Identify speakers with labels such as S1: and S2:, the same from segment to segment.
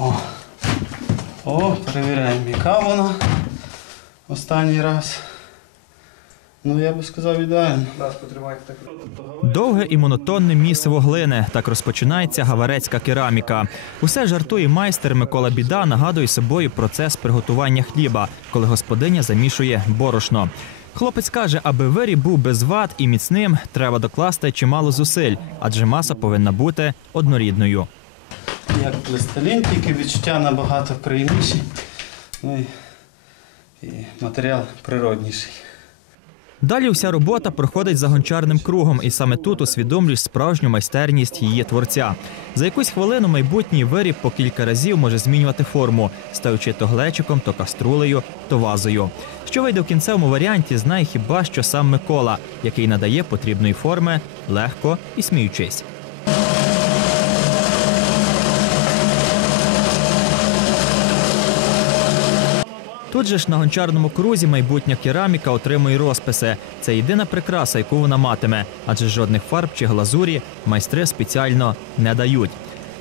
S1: О, О перевіряємо, яка вона останній раз. Ну, я би сказав, ідеально.
S2: Довге і монотонне місиво глини. Так розпочинається гаварецька кераміка. Усе жартує майстер Микола Біда, нагадує собою процес приготування хліба, коли господиня замішує борошно. Хлопець каже, аби виріб був без вад і міцним, треба докласти чимало зусиль, адже маса повинна бути однорідною.
S1: Як пластилін, тільки відчуття набагато приємніші. Ну і, і матеріал природніший.
S2: Далі вся робота проходить за гончарним кругом, і саме тут усвідомлюєш справжню майстерність її творця. За якусь хвилину майбутній виріб по кілька разів може змінювати форму, стаючи то глечиком, то каструлею, то вазою. Що вийде в кінцевому варіанті, знає хіба що сам Микола, який надає потрібної форми легко і сміючись. Тут же ж на гончарному крузі майбутня кераміка отримує розписи. Це єдина прикраса, яку вона матиме, адже жодних фарб чи глазурі майстри спеціально не дають.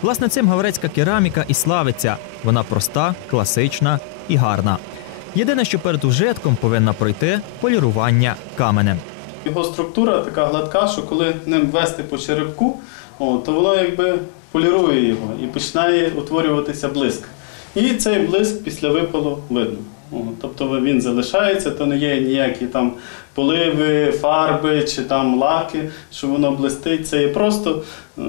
S2: Власне, цим гаврецька кераміка і славиться. Вона проста, класична і гарна. Єдине, що перед ужитком повинна пройти полірування каменем.
S1: Його структура така гладка, що коли ним вести по черепку, то воно якби полірує його і починає утворюватися блиск. І цей блиск після випалу видно. Тобто він залишається, то не є ніякі там поливи, фарби чи там лаки, що воно блистить. Це є просто е,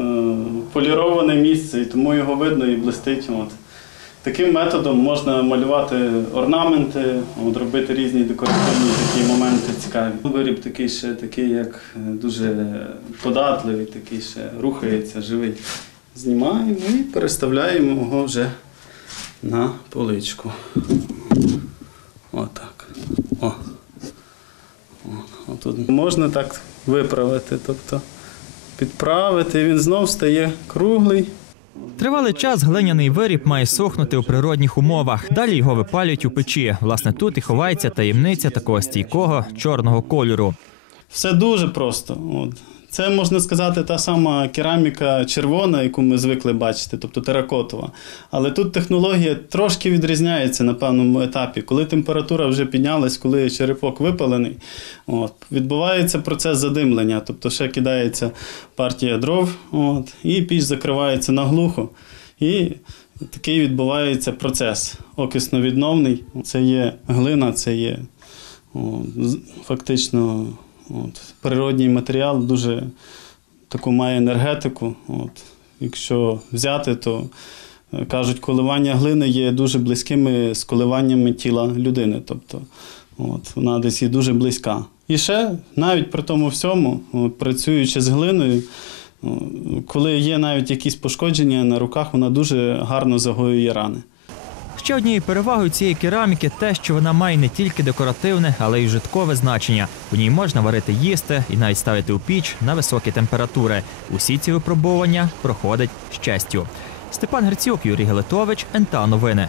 S1: поліроване місце, і тому його видно і блистить. От. Таким методом можна малювати орнаменти, от, робити різні декоративні такі моменти цікаві. Виріб такий ще такий, як е, дуже податливий, такий ще рухається, живий. Знімаємо і переставляємо його вже на поличку. О. О, отут можна так виправити, тобто підправити, він знов стає круглий.
S2: Тривалий час глиняний виріб має сохнути у природних умовах. Далі його випалюють у печі. Власне, тут і ховається таємниця такого стійкого чорного кольору.
S1: Все дуже просто. От. Це можна сказати та сама кераміка червона, яку ми звикли бачити, тобто теракотова. Але тут технологія трошки відрізняється на певному етапі. Коли температура вже піднялась, коли черепок випалений, от, відбувається процес задимлення, тобто ще кидається партія дров, от, і піч закривається наглухо. І такий відбувається процес окисно-відновний. Це є глина, це є о, фактично от, природній матеріал, дуже таку має енергетику. От. Якщо взяти, то е, кажуть, коливання глини є дуже близькими з коливаннями тіла людини. Тобто от, вона десь є дуже близька. І ще навіть при тому всьому, от, працюючи з глиною, коли є навіть якісь пошкодження на руках, вона дуже гарно загоює рани.
S2: Ще однією перевагою цієї кераміки те, що вона має не тільки декоративне, але й житкове значення. У ній можна варити їсти і навіть ставити у піч на високі температури. Усі ці випробування проходять з честю. Степан Герцюк, Юрій Гелетович, НТА Новини.